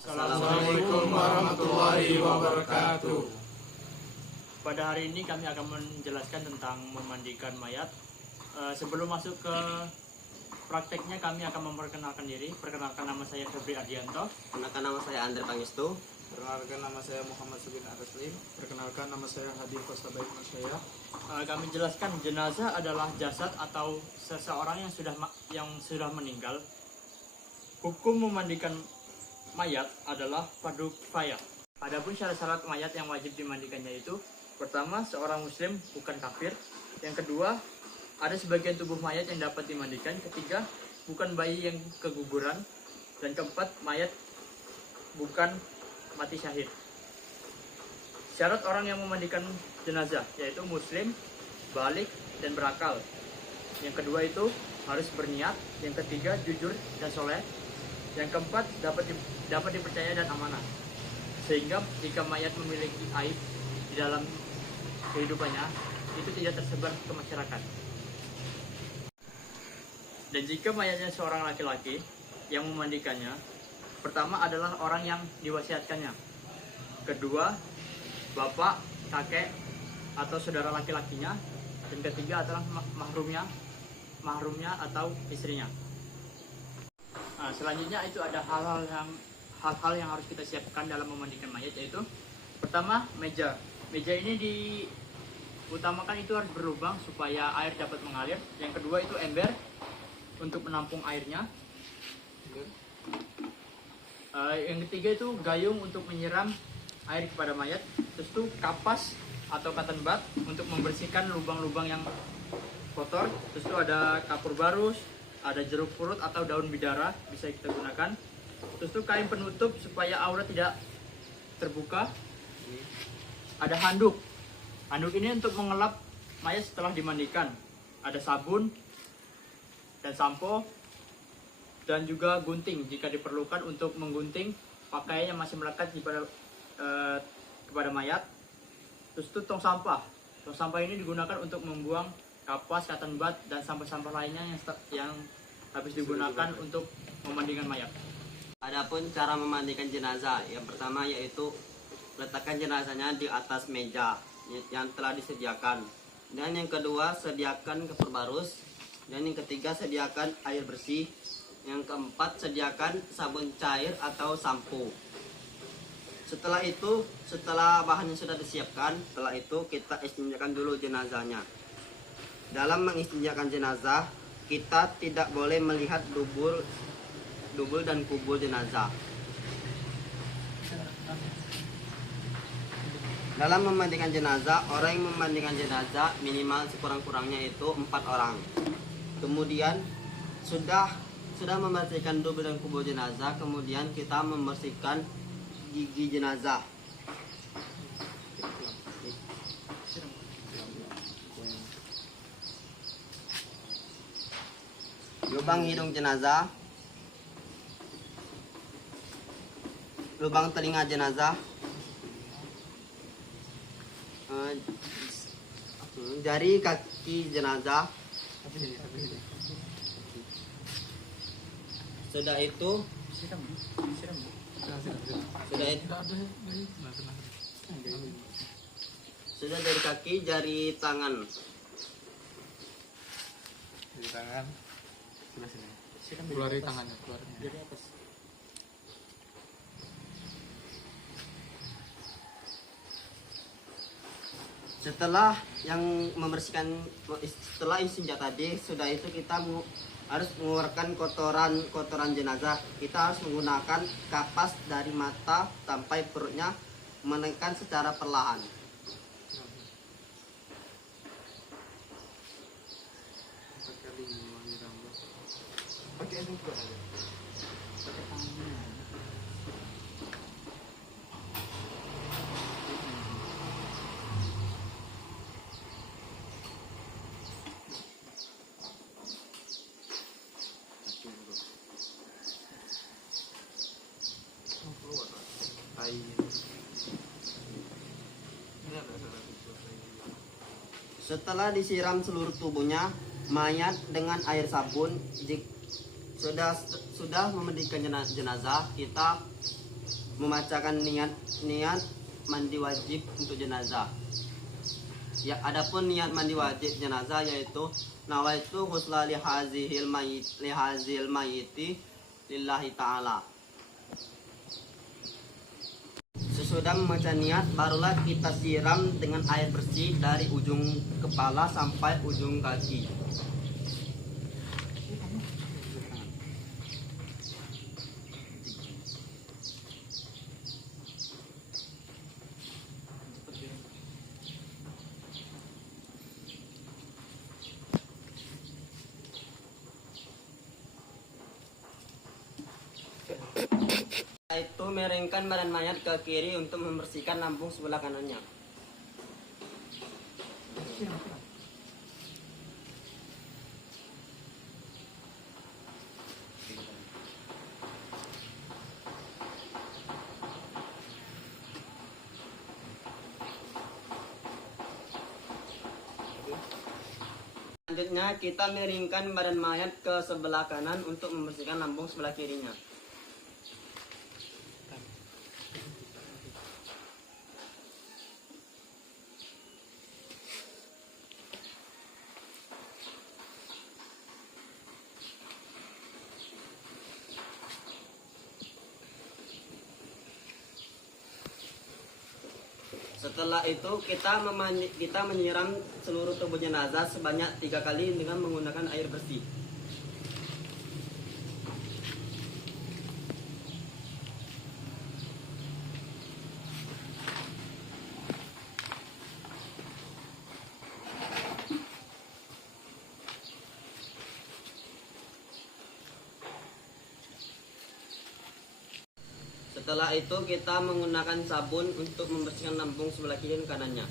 Assalamualaikum warahmatullahi wabarakatuh. Pada hari ini kami akan menjelaskan tentang memandikan mayat. Sebelum masuk ke prakteknya, kami akan memperkenalkan diri. Perkenalkan, nama saya Febri Ardianto. Perkenalkan, nama saya Andre Pangestu. Perkenalkan, nama saya Muhammad Subin Araslim. Perkenalkan, nama saya Hadi Kostabaik Masyaya. Kami jelaskan, jenazah adalah jasad atau seseorang yang sudah meninggal. Hukum memandikan mayat adalah fardu kifayah. Adapun syarat-syarat mayat yang wajib dimandikannya itu, pertama, seorang muslim bukan kafir. Yang kedua, ada sebagian tubuh mayat yang dapat dimandikan. Ketiga, bukan bayi yang keguguran. Dan keempat, mayat bukan mati syahid. Syarat orang yang memandikan jenazah yaitu muslim, balik, dan berakal. Yang kedua itu harus berniat. Yang ketiga, jujur dan soleh. Yang keempat, dapat dipercaya dan amanah. Sehingga jika mayat memiliki aib di dalam kehidupannya, itu tidak tersebar ke masyarakat. Dan jika mayatnya seorang laki-laki yang memandikannya, pertama adalah orang yang diwasiatkannya. Kedua, bapak, kakek, atau saudara laki-lakinya. Dan ketiga adalah mahrumnya atau istrinya. Nah, selanjutnya itu ada hal-hal yang harus kita siapkan dalam memandikan mayat, yaitu pertama, meja. Meja ini diutamakan itu harus berlubang supaya air dapat mengalir. Yang kedua itu ember untuk menampung airnya. Yang ketiga itu gayung untuk menyiram air kepada mayat. Terus itu kapas atau cotton bud untuk membersihkan lubang-lubang yang kotor. Terus itu ada kapur barus, ada jeruk purut atau daun bidara bisa kita gunakan. Terus itu kain penutup supaya aurat tidak terbuka. Ada handuk. Handuk ini untuk mengelap mayat setelah dimandikan. Ada sabun dan sampo dan juga gunting jika diperlukan untuk menggunting pakaian yang masih melekat kepada mayat. Terus itu tong sampah. Tong sampah ini digunakan untuk membuang kapas, cotton bud, dan sampah-sampah lainnya yang habis digunakan untuk memandikan mayat. Adapun cara memandikan jenazah, yang pertama yaitu letakkan jenazahnya di atas meja yang telah disediakan. Dan yang kedua, sediakan kapur barus. Dan yang ketiga, sediakan air bersih. Yang keempat, sediakan sabun cair atau sampo. Setelah bahannya sudah disiapkan, setelah itu kita istinjakan dulu jenazahnya. Dalam mengistinjakan jenazah, kita tidak boleh melihat dubur dan kubur jenazah. Dalam memandikan jenazah, orang yang memandikan jenazah minimal sekurang-kurangnya itu 4 orang. Kemudian sudah membersihkan dubur dan kubur jenazah, kemudian kita membersihkan gigi jenazah. Lubang hidung jenazah, lubang telinga jenazah, jari kaki jenazah. Sudah dari kaki, jari tangan. Keluar dari tangannya, keluar dari atas. Setelah istinja tadi, sudah itu kita harus mengeluarkan kotoran jenazah. Kita harus menggunakan kapas dari mata sampai perutnya, menekan secara perlahan. Pakai juga aja. Pakai tangannya. Setelah disiram seluruh tubuhnya mayat dengan air sabun, sudah memandikan jenazah, kita membacakan niat mandi wajib untuk jenazah. Ya, adapun niat mandi wajib jenazah yaitu nawaitu ghusla lihazil mayiti lillahi ta'ala. Sesudah membaca niat, barulah kita siram dengan air bersih dari ujung kepala sampai ujung kaki. Setelah itu miringkan badan mayat ke kiri untuk membersihkan lambung sebelah kanannya. Selanjutnya kita miringkan badan mayat ke sebelah kanan untuk membersihkan lambung sebelah kirinya. Setelah itu kita menyiram seluruh tubuh jenazah sebanyak 3 kali dengan menggunakan air bersih. Setelah itu kita menggunakan sabun untuk membersihkan lambung sebelah kiri dan kanannya.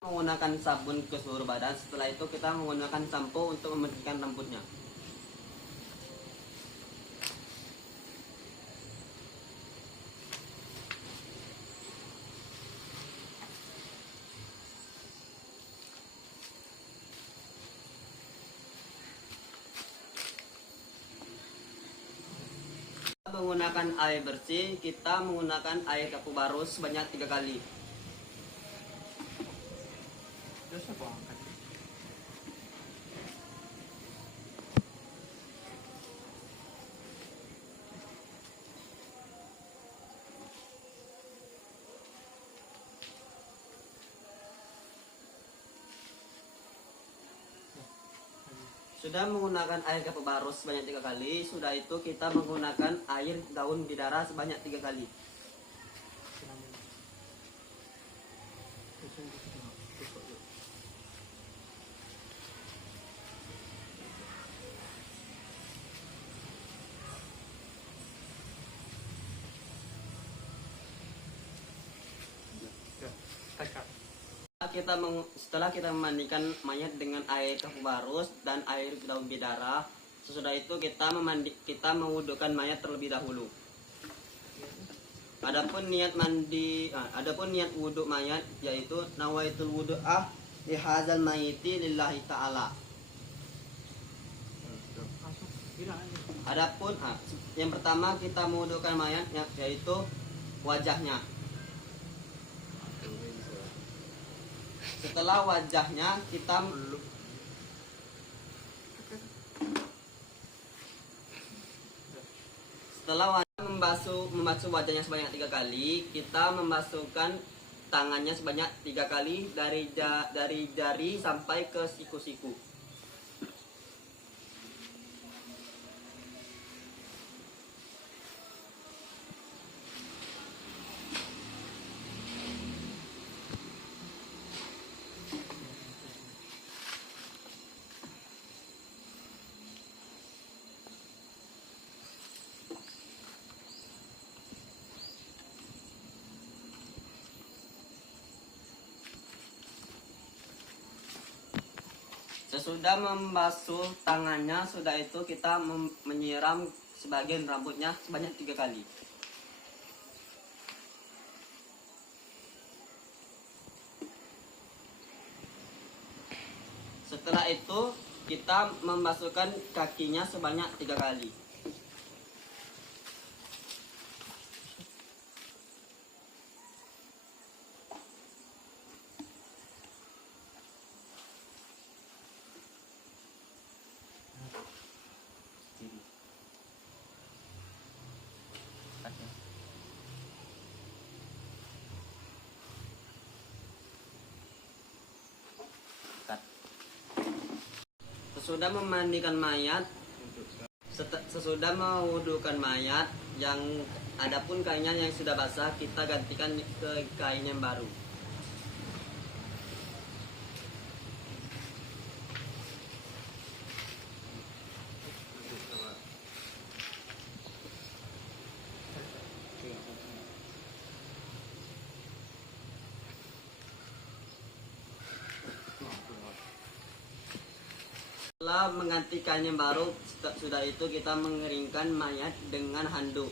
Menggunakan sabun ke seluruh badan. Setelah itu kita menggunakan sampo untuk membersihkan rambutnya. Menggunakan air bersih, kita menggunakan air kapur barus sebanyak 3 kali. Sudah menggunakan air kapur barus sebanyak 3 kali. Sudah itu kita menggunakan air daun bidara sebanyak 3 kali. Setelah kita memandikan mayat dengan air kapur barus dan air daun bidara, sesudah itu kita mewudukan mayat terlebih dahulu. Adapun niat wudhu mayat yaitu nawaitul wudhu'ah lihazal mayiti lillahi ta'ala. Adapun yang pertama kita mewudukan mayat yaitu wajahnya. Setelah wajahnya kita membasuh wajahnya sebanyak 3 kali, kita membasuhkan tangannya sebanyak 3 kali dari jari sampai ke siku-siku. Sesudah membasuh tangannya, sudah itu kita menyiram sebagian rambutnya sebanyak 3 kali. Setelah itu kita membasuhkan kakinya sebanyak 3 kali. Sesudah memandikan mayat, sesudah mewudukan mayat, yang adapun kainnya yang sudah basah kita gantikan ke kain yang baru. Setelah mengganti kain yang baru, sudah itu kita mengeringkan mayat dengan handuk.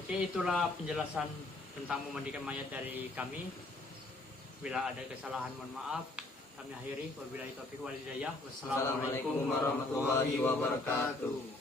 Oke, itulah penjelasan tentang memandikan mayat dari kami. Bila ada kesalahan mohon maaf. Kami akhiri. Wabillahi taufiq wal hidayah. Wassalamualaikum Assalamualaikum warahmatullahi wabarakatuh.